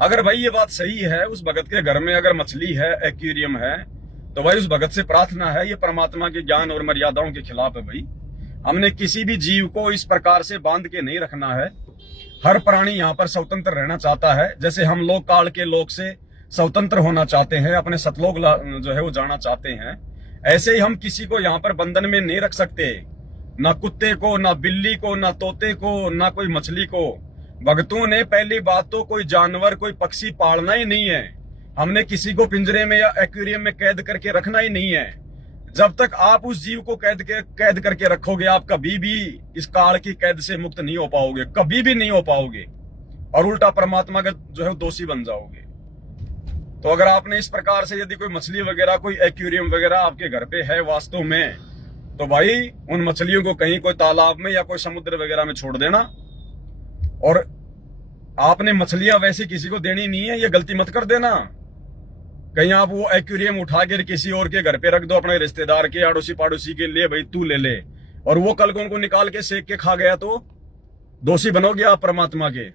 अगर भाई ये बात सही है, उस भगत के घर में अगर मछली है, एक्वेरियम है, तो भाई उस भगत से प्रार्थना है, ये परमात्मा के ज्ञान और मर्यादाओं के खिलाफ है। भाई हमने किसी भी जीव को इस प्रकार से बांध के नहीं रखना है। हर प्राणी यहाँ पर स्वतंत्र रहना चाहता है, जैसे हम लोग काल के लोग से स्वतंत्र होना चाहते हैं, अपने सतलोक जो है वो जाना चाहते हैं। ऐसे ही हम किसी को यहाँ पर बंधन में नहीं रख सकते, ना कुत्ते को, ना बिल्ली को, ना तोते को, ना कोई मछली को। भगतों ने पहली बात तो कोई जानवर, कोई पक्षी पालना ही नहीं है। हमने किसी को पिंजरे में या एक्वेरियम में कैद करके रखना ही नहीं है। जब तक आप उस जीव को कैद करके रखोगे, आप कभी भी इस काल की कैद से मुक्त नहीं हो पाओगे, कभी भी नहीं हो पाओगे, और उल्टा परमात्मा का जो है दोषी बन जाओगे। तो अगर आपने इस प्रकार से यदि कोई मछली वगैरह, कोई एक्वेरियम वगैरह आपके घर पे है वास्तव में, तो भाई उन मछलियों को कहीं कोई तालाब में या कोई समुद्र वगैरह में छोड़ देना। और आपने मछलियां वैसे किसी को देनी नहीं है, ये गलती मत कर देना। कहीं आप वो एक्वेरियम उठा के किसी और के घर पे रख दो, अपने रिश्तेदार के, अड़ोसी पड़ोसी के लिए, भाई तू ले ले, और वो कल को उनको निकाल के सेक के खा गया तो दोषी बनोगे आप परमात्मा के।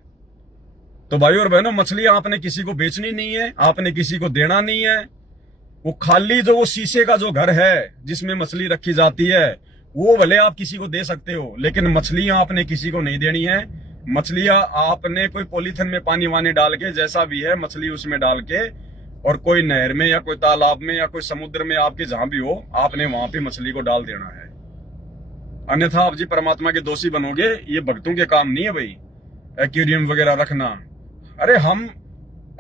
तो भाई और बहनों, मछलियां आपने किसी को बेचनी नहीं है, आपने किसी को देना नहीं है। वो खाली जो वो शीशे का जो घर है जिसमें मछली रखी जाती है, वो भले आप किसी को दे सकते हो, लेकिन मछलियां आपने किसी को नहीं देनी है। मछलियां आपने कोई पॉलीथिन में पानी वानी डाल के, जैसा भी है मछली उसमें डाल के, और कोई नहर में या कोई तालाब में या कोई समुद्र में, आपके जहां भी हो, आपने वहां पे मछली को डाल देना है। अन्यथा आप जी परमात्मा के दोषी बनोगे। ये भक्तों के काम नहीं है भाई एक्वेरियम वगैरह रखना। अरे हम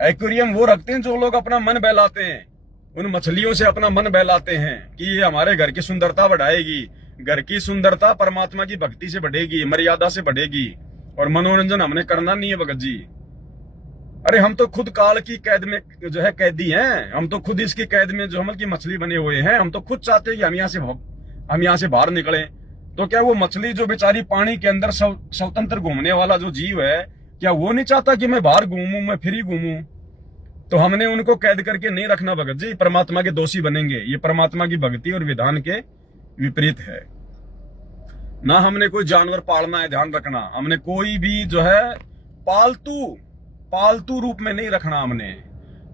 एक्वेरियम वो रखते हैं जो लोग अपना मन बहलाते हैं, उन मछलियों से अपना मन बहलाते हैं कि ये हमारे घर की सुंदरता बढ़ाएगी। घर की सुंदरता परमात्मा की भक्ति से बढ़ेगी, मर्यादा से बढ़ेगी, और मनोरंजन हमने करना नहीं है भगत जी। अरे हम तो खुद काल की कैद में जो है कैदी हैं, हम तो खुद इसकी कैद में जो हमल की मछली बने हुए हैं। हम तो खुद चाहते हैं कि हम यहाँ से बाहर निकले। तो क्या वो मछली जो बेचारी पानी के अंदर स्वतंत्र घूमने वाला जो जीव है, क्या वो नहीं चाहता कि मैं बाहर घूमूं, मैं फ्री घूमूं? तो हमने उनको कैद करके नहीं रखना भगत जी, परमात्मा के दोषी बनेंगे। ये परमात्मा की भक्ति और विधान के विपरीत है। ना हमने कोई जानवर पालना है, ध्यान रखना। हमने कोई भी जो है पालतू रूप में नहीं रखना हमने।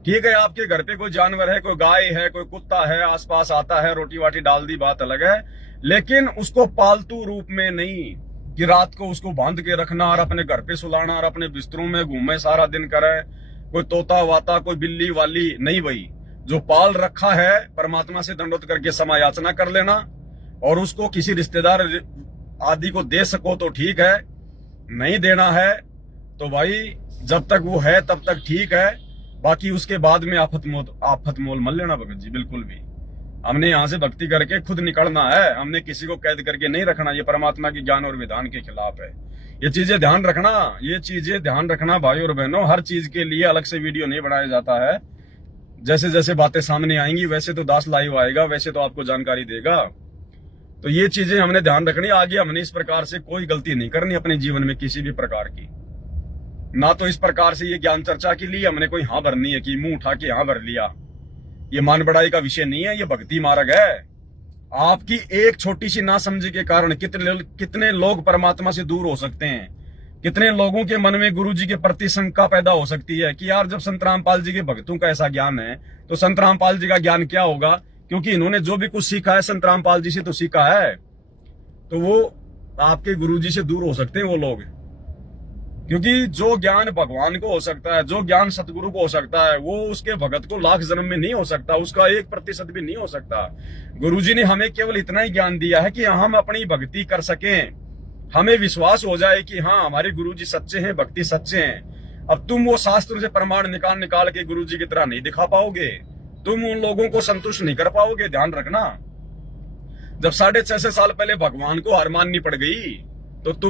ठीक है, आपके घर पे कोई जानवर है, कोई गाय है, कोई कुत्ता है, आसपास आता है, रोटी वाटी डाल दी, बात अलग है, लेकिन उसको पालतू रूप में नहीं कि रात को उसको बांध के रखना और अपने घर पे सुलाना और अपने बिस्तरों में घूमे सारा दिन करे, कोई तोता वाता, कोई बिल्ली वाली नहीं। भाई जो पाल रखा है, परमात्मा से दंडोत करके समायाचना कर लेना, और उसको किसी रिश्तेदार आदि को दे सको तो ठीक है, नहीं देना है तो भाई जब तक वो है तब तक ठीक है, बाकी उसके बाद में आफत मोल मत लेना भगत जी, बिल्कुल भी। हमने यहाँ से भक्ति करके खुद निकलना है, हमने किसी को कैद करके नहीं रखना। ये परमात्मा की ज्ञान और विधान के खिलाफ है। ये चीजें ध्यान रखना, ये चीजें ध्यान रखना भाई और बहनों। हर चीज के लिए अलग से वीडियो नहीं बनाया जाता है। जैसे जैसे बातें सामने आएंगी वैसे तो दास लाइव आएगा, वैसे तो आपको जानकारी देगा। तो ये चीजें हमने ध्यान रखनी। आगे हमने इस प्रकार से कोई गलती नहीं करनी अपने जीवन में किसी भी प्रकार की। ना तो इस प्रकार से ये ज्ञान चर्चा के लिए हमने कोई हाँ भरनी है कि मुंह उठा के हाँ भर लिया। ये मान बढ़ाई का विषय नहीं है, ये भक्ति मार्ग है। आपकी एक छोटी सी नासमझी के कारण कितने लोग परमात्मा से दूर हो सकते हैं। कितने लोगों के मन में गुरु जी के प्रति शंका पैदा हो सकती है कि यार जब संत रामपाल जी के भक्तों का ऐसा ज्ञान है तो संत रामपाल जी का ज्ञान क्या होगा, क्योंकि इन्होंने जो भी कुछ सीखा है संत रामपाल जी से तो सीखा है। तो वो आपके गुरु जी से दूर हो सकते हैं वो लोग, क्योंकि जो ज्ञान भगवान को हो सकता है, जो ज्ञान सतगुरु को हो सकता है, वो उसके भगत को लाख जन्म में नहीं हो सकता, उसका 1% भी नहीं हो सकता। गुरुजी ने हमें केवल इतना ही ज्ञान दिया है कि हम अपनी भक्ति कर सकें, हमें विश्वास हो जाए कि हाँ हमारे गुरुजी सच्चे हैं, भक्ति सच्चे हैं। अब तुम वो शास्त्र से प्रमाण निकाल के गुरुजी की तरह नहीं दिखा पाओगे, तुम उन लोगों को संतुष्ट नहीं कर पाओगे। ध्यान रखना, जब 650 साल पहले भगवान को हार माननी पड़ गई तो तुम